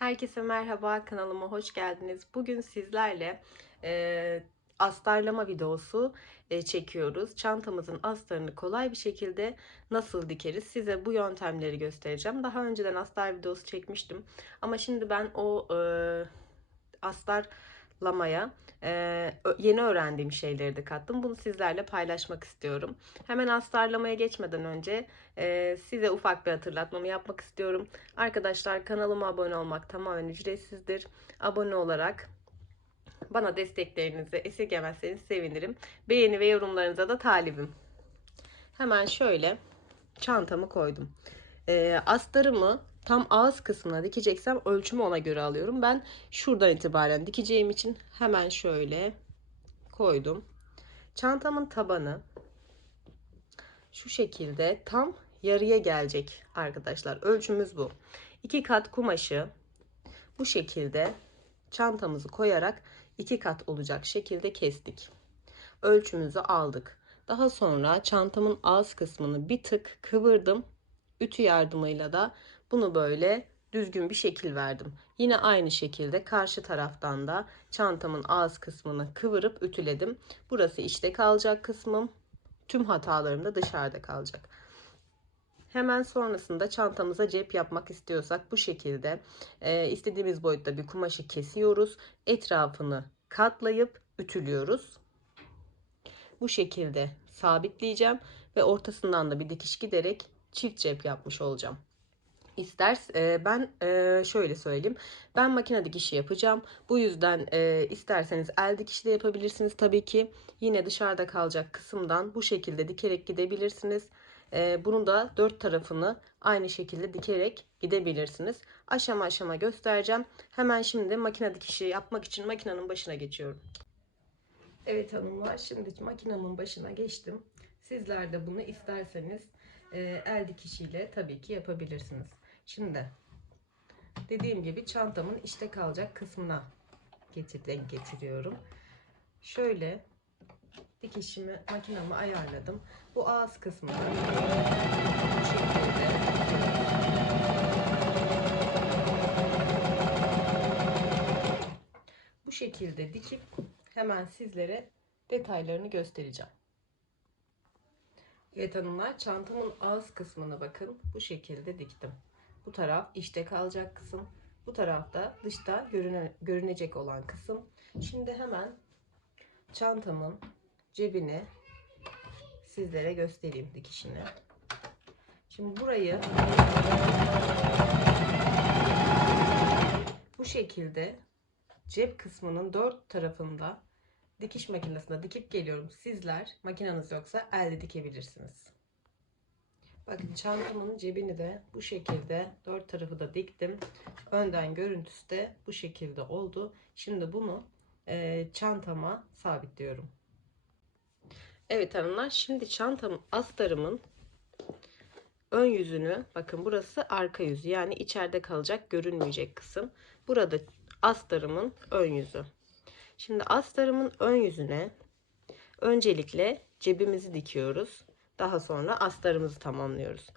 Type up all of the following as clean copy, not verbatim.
Herkese merhaba, kanalıma hoş geldiniz. Bugün sizlerle astarlama videosu çekiyoruz. Çantamızın astarını kolay bir şekilde nasıl dikeriz? Size bu yöntemleri göstereceğim. Daha önceden astar videosu çekmiştim. Ama şimdi ben o astarlamaya yeni öğrendiğim şeyleri de kattım. Bunu sizlerle paylaşmak istiyorum. Hemen astarlamaya geçmeden önce size ufak bir hatırlatmamı yapmak istiyorum. Arkadaşlar, kanalıma abone olmak tamamen ücretsizdir. Abone olarak bana desteklerinizi esirgemezseniz sevinirim. Beğeni ve yorumlarınıza da talibim. Hemen şöyle çantamı koydum. Astarımı tam ağız kısmına dikeceksem ölçümü ona göre alıyorum. Ben şuradan itibaren dikeceğim için hemen şöyle koydum. Çantamın tabanı şu şekilde tam yarıya gelecek arkadaşlar. Ölçümüz bu. 2 kat kumaşı bu şekilde çantamızı koyarak 2 kat olacak şekilde kestik. Ölçümüzü aldık. Daha sonra çantamın ağız kısmını bir tık kıvırdım. Ütü yardımıyla da bunu böyle düzgün bir şekil verdim. Yine aynı şekilde karşı taraftan da çantamın ağız kısmını kıvırıp ütüledim. Burası içte kalacak kısmım. Tüm hatalarım da dışarıda kalacak. Hemen sonrasında çantamıza cep yapmak istiyorsak bu şekilde istediğimiz boyutta bir kumaşı kesiyoruz. Etrafını katlayıp ütülüyoruz. Bu şekilde sabitleyeceğim ve ortasından da bir dikiş giderek çift cep yapmış olacağım. Ben şöyle söyleyeyim. Ben makine dikişi yapacağım. Bu yüzden isterseniz el dikişi de yapabilirsiniz tabii ki. Yine dışarıda kalacak kısımdan bu şekilde dikerek gidebilirsiniz. Bunu da dört tarafını aynı şekilde dikerek gidebilirsiniz. Aşama aşama göstereceğim. Hemen şimdi makine dikişi yapmak için makinenin başına geçiyorum. Evet hanımlar, şimdi makinenin başına geçtim. Sizler de bunu isterseniz el dikişiyle tabii ki yapabilirsiniz. Şimdi dediğim gibi çantamın içte kalacak kısmına denk getiriyorum. Şöyle dikişimi, makinamı ayarladım. Bu ağız kısmını bu şekilde dikip hemen sizlere detaylarını göstereceğim. Evet hanımlar, çantamın ağız kısmına bakın, bu şekilde diktim. Bu taraf içte kalacak kısım, bu tarafta dışta görünecek olan kısım. Şimdi hemen çantamın cebini sizlere göstereyim, dikişini. Şimdi burayı bu şekilde cep kısmının dört tarafında dikiş makinesine dikip geliyorum. Sizler makineniz yoksa elde dikebilirsiniz. Bakın çantamın cebini de bu şekilde dört tarafı da diktim. Önden görüntüsü de bu şekilde oldu. Şimdi bunu çantama sabitliyorum. Evet hanımlar, şimdi astarımın ön yüzünü, bakın burası arka yüzü, yani içeride kalacak, görünmeyecek kısım. Burada astarımın ön yüzü. Şimdi astarımın ön yüzüne öncelikle cebimizi dikiyoruz. Daha sonra astarımızı tamamlıyoruz.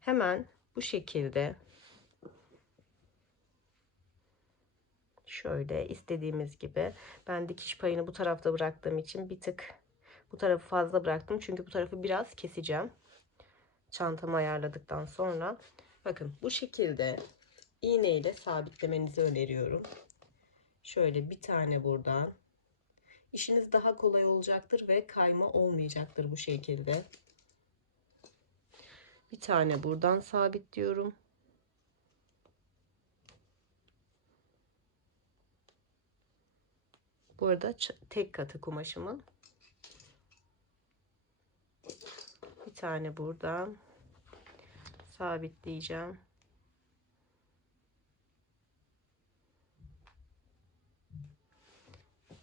Hemen bu şekilde şöyle istediğimiz gibi, ben dikiş payını bu tarafta bıraktığım için bir tık bu tarafı fazla bıraktım. Çünkü bu tarafı biraz keseceğim. Çantamı ayarladıktan sonra bakın bu şekilde iğne ile sabitlemenizi öneriyorum. Şöyle bir tane buradan. İşiniz daha kolay olacaktır ve kayma olmayacaktır bu şekilde. Bir tane buradan sabitliyorum. Bu arada tek katı kumaşımın. Bir tane buradan sabitleyeceğim.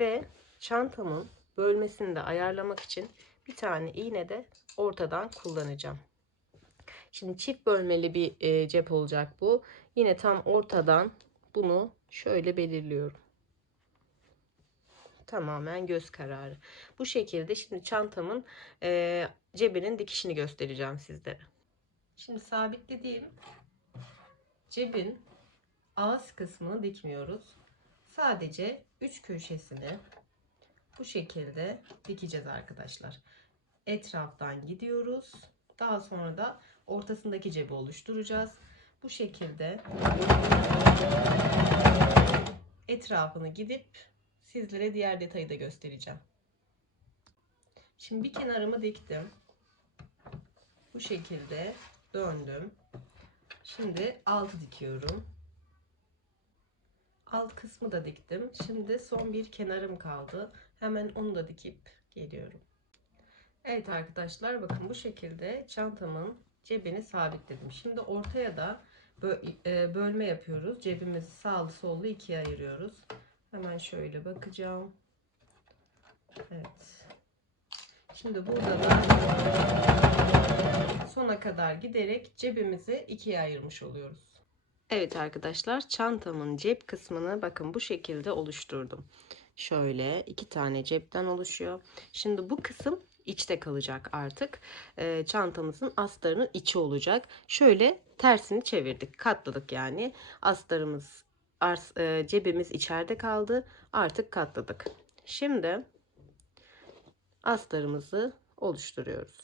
Ve çantamın bölmesini de ayarlamak için bir tane iğne de ortadan kullanacağım. Şimdi çift bölmeli bir cep olacak bu. Yine tam ortadan bunu şöyle belirliyorum. Tamamen göz kararı. Bu şekilde şimdi çantamın cebinin dikişini göstereceğim sizlere. Şimdi sabitlediğim cebin ağız kısmını dikmiyoruz. Sadece 3 köşesini bu şekilde dikeceğiz arkadaşlar. Etraftan gidiyoruz. Daha sonra da ortasındaki cebi oluşturacağız. Bu şekilde etrafını gidip sizlere diğer detayı da göstereceğim. Şimdi bir kenarımı diktim. Bu şekilde döndüm. Şimdi altı dikiyorum. Alt kısmı da diktim. Şimdi son bir kenarım kaldı. Hemen onu da dikip geliyorum. Evet arkadaşlar, bakın bu şekilde çantamın cebini sabitledim. Şimdi ortaya da bölme yapıyoruz. Cebimizi sağlı sollu ikiye ayırıyoruz. Hemen şöyle bakacağım. Evet. Şimdi burada da sona kadar giderek cebimizi ikiye ayırmış oluyoruz. Evet arkadaşlar, çantamın cep kısmını bakın bu şekilde oluşturdum. Şöyle 2 tane cepten oluşuyor. Şimdi bu kısım içte kalacak artık. Çantamızın astarının içi olacak. Şöyle tersini çevirdik, katladık yani. Astarımız, cebimiz içeride kaldı. Artık katladık. Şimdi astarımızı oluşturuyoruz.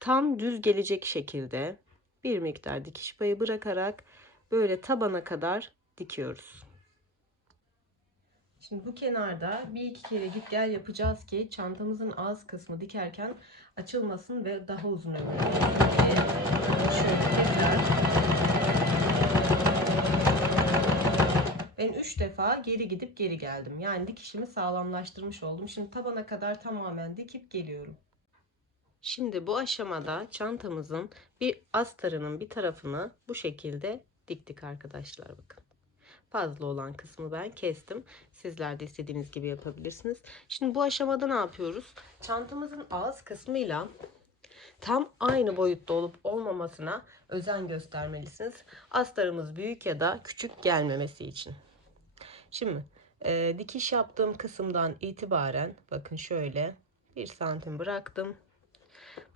Tam düz gelecek şekilde bir miktar dikiş payı bırakarak böyle tabana kadar dikiyoruz. Şimdi bu kenarda bir iki kere git gel yapacağız ki çantamızın ağız kısmı dikerken açılmasın ve daha uzun ömürlü olsun diye. Şöyle tekrar ben 3 defa geri gidip geri geldim. Yani dikişimi sağlamlaştırmış oldum. Şimdi tabana kadar tamamen dikip geliyorum. Şimdi bu aşamada çantamızın bir astarının bir tarafını bu şekilde diktik arkadaşlar, bakın. Fazla olan kısmı ben kestim. Sizler de istediğiniz gibi yapabilirsiniz. Şimdi bu aşamada ne yapıyoruz? Çantamızın ağız kısmıyla tam aynı boyutta olup olmamasına özen göstermelisiniz. Astarımız büyük ya da küçük gelmemesi için. Şimdi dikiş yaptığım kısımdan itibaren bakın şöyle 1 santim bıraktım.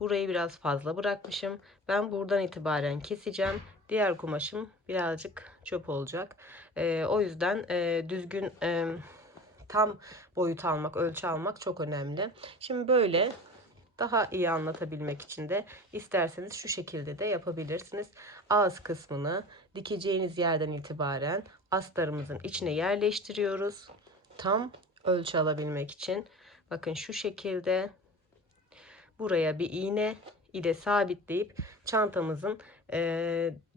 Burayı biraz fazla bırakmışım. Ben buradan itibaren keseceğim. Diğer kumaşım birazcık çöp olacak. O yüzden düzgün tam boyut almak, ölçü almak çok önemli. Şimdi böyle daha iyi anlatabilmek için de isterseniz şu şekilde de yapabilirsiniz. Ağız kısmını dikeceğiniz yerden itibaren astarımızın içine yerleştiriyoruz. Tam ölçü alabilmek için. Bakın şu şekilde buraya bir iğne ile sabitleyip çantamızın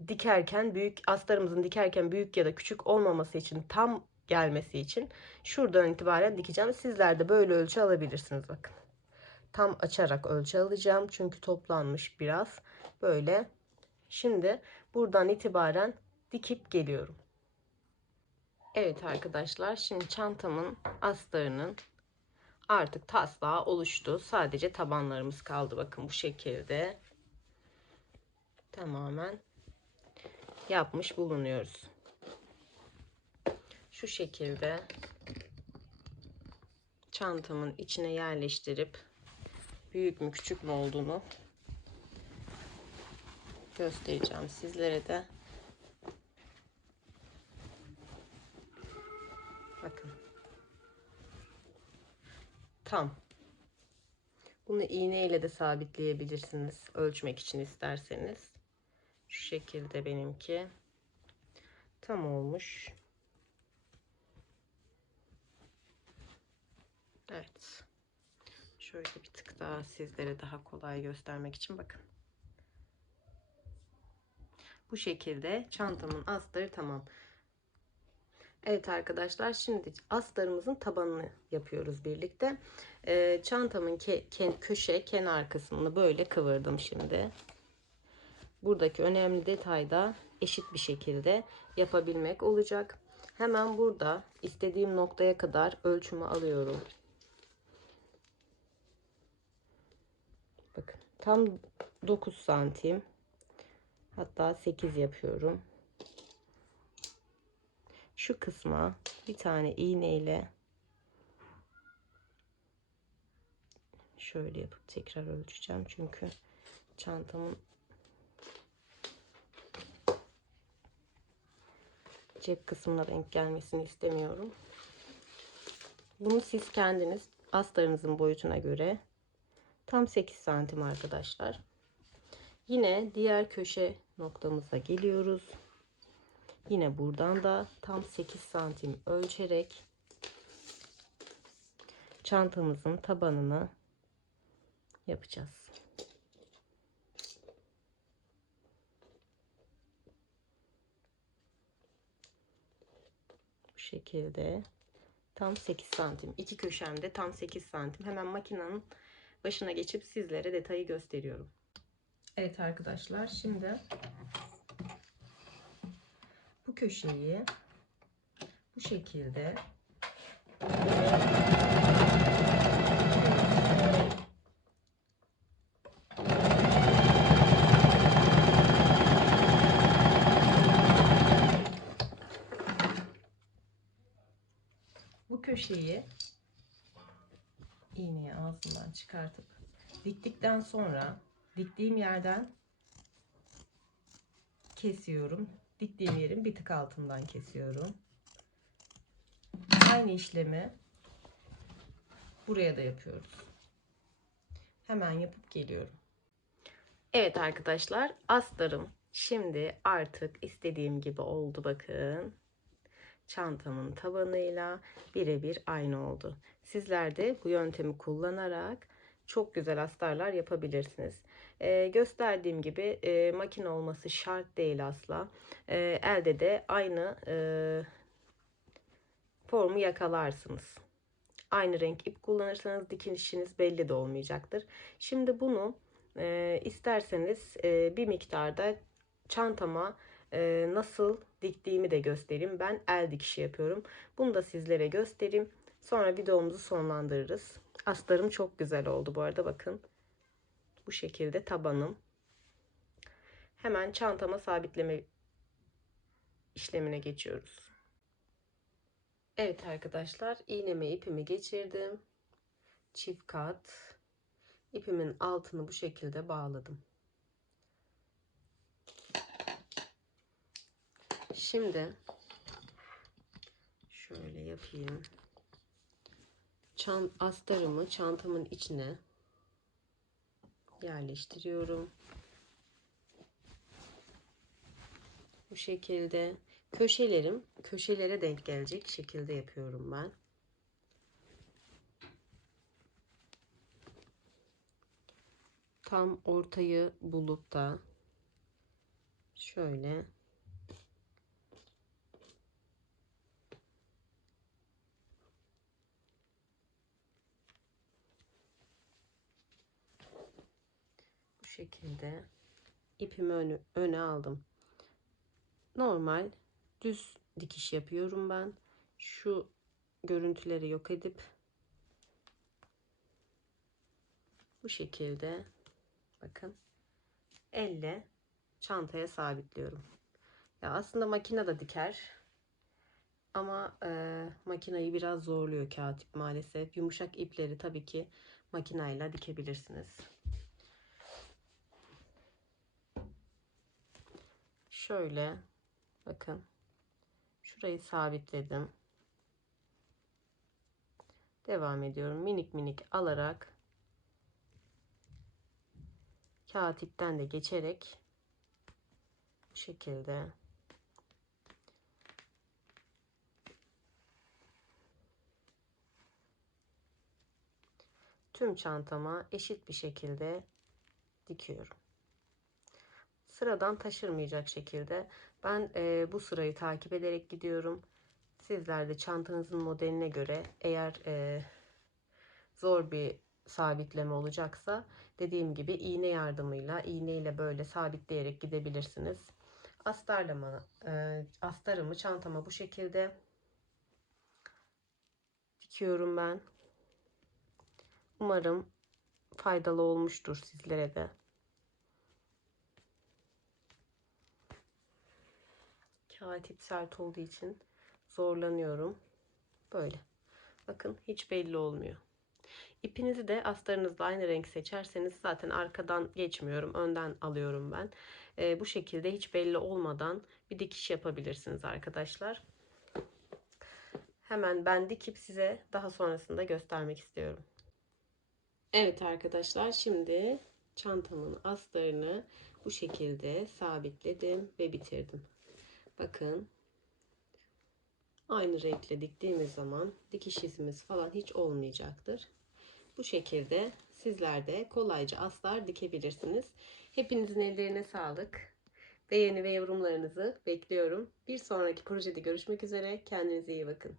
dikerken astarımızın dikerken büyük ya da küçük olmaması için, tam gelmesi için şuradan itibaren dikeceğim. Sizler de böyle ölçü alabilirsiniz, bakın. Tam açarak ölçü alacağım çünkü toplanmış biraz böyle. Şimdi buradan itibaren dikip geliyorum. Evet arkadaşlar, şimdi çantamın astarının artık taslağı oluştu. Sadece tabanlarımız kaldı. Bakın bu şekilde tamamen yapmış bulunuyoruz. Şu şekilde çantamın içine yerleştirip büyük mü küçük mü olduğunu göstereceğim sizlere de. Bakın. Tam. Bunu iğne ile de sabitleyebilirsiniz ölçmek için isterseniz. Şu şekilde benimki tam olmuş. Evet. Şöyle bir tık daha sizlere daha kolay göstermek için bakın. Bu şekilde çantamın astarı tamam. Evet arkadaşlar, şimdi astarımızın tabanını yapıyoruz birlikte. Çantamın köşe kenar kısmını böyle kıvırdım şimdi. Buradaki önemli detay da eşit bir şekilde yapabilmek olacak. Hemen burada istediğim noktaya kadar ölçümü alıyorum. Bakın tam 9 santim, hatta 8 yapıyorum. Şu kısma bir tane iğne ile şöyle yapıp tekrar ölçeceğim çünkü çantamın Cep kısmına denk gelmesini istemiyorum. Bunu siz kendiniz astarınızın boyutuna göre tam 8 santim arkadaşlar. Yine diğer köşe noktamıza geliyoruz. Yine buradan da tam 8 santim ölçerek çantamızın tabanını yapacağız. Bu şekilde tam 8 santim. İki köşemde tam 8 santim. Hemen makinenin başına geçip sizlere detayı gösteriyorum. Evet arkadaşlar, şimdi bu köşeyi bu şekilde iğneyi ağzından çıkartıp diktikten sonra diktiğim yerden kesiyorum. Diktiğim yerin bir tık altından kesiyorum. Aynı işlemi buraya da yapıyoruz. Hemen yapıp geliyorum. Evet arkadaşlar, astarım şimdi artık istediğim gibi oldu, bakın. Çantamın tabanıyla birebir aynı oldu. Sizler de bu yöntemi kullanarak çok güzel astarlar yapabilirsiniz. Gösterdiğim gibi makine olması şart değil asla. Elde de aynı formu yakalarsınız. Aynı renk ip kullanırsanız dikişiniz belli de olmayacaktır. Şimdi bunu isterseniz bir miktarda çantama nasıl diktiğimi de göstereyim. Ben el dikişi yapıyorum. Bunu da sizlere göstereyim. Sonra videomuzu sonlandırırız. Astarım çok güzel oldu bu arada, bakın. Bu şekilde tabanım. Hemen çantama sabitleme işlemine geçiyoruz. Evet arkadaşlar, iğneme ipimi geçirdim. Çift kat ipimin altını bu şekilde bağladım. Şimdi şöyle yapayım. Astarımı çantamın içine yerleştiriyorum. Bu şekilde köşelere denk gelecek şekilde yapıyorum ben. Tam ortayı bulup da şöyle bu şekilde ipimi öne aldım. Normal düz dikiş yapıyorum ben. Şu görüntüleri yok edip bu şekilde, bakın, elle çantaya sabitliyorum. Ya aslında makine de diker ama makineyi biraz zorluyor kağıt ip maalesef. Yumuşak ipleri tabii ki makineyle dikebilirsiniz. Şöyle bakın, şurayı sabitledim. Devam ediyorum. Minik minik alarak kağıt ipten de geçerek bu şekilde tüm çantama eşit bir şekilde dikiyorum. Sıradan taşırmayacak şekilde ben bu sırayı takip ederek gidiyorum. Sizler de çantanızın modeline göre, eğer zor bir sabitleme olacaksa dediğim gibi iğne yardımıyla, iğneyle böyle sabitleyerek gidebilirsiniz. Astarımı çantama bu şekilde dikiyorum ben. Umarım faydalı olmuştur sizlere de. Kağıt ip sert olduğu için zorlanıyorum. Böyle. Bakın, hiç belli olmuyor. İpinizi de astarınızla aynı renk seçerseniz zaten arkadan geçmiyorum, önden alıyorum ben. Bu şekilde hiç belli olmadan bir dikiş yapabilirsiniz arkadaşlar. Hemen ben dikip size daha sonrasında göstermek istiyorum. Evet arkadaşlar, şimdi çantamın astarını bu şekilde sabitledim ve bitirdim. Bakın, aynı renkle diktiğimiz zaman dikiş izimiz falan hiç olmayacaktır. Bu şekilde sizler de kolayca astar dikebilirsiniz. Hepinizin ellerine sağlık. Beğeni ve yorumlarınızı bekliyorum. Bir sonraki projede görüşmek üzere. Kendinize iyi bakın.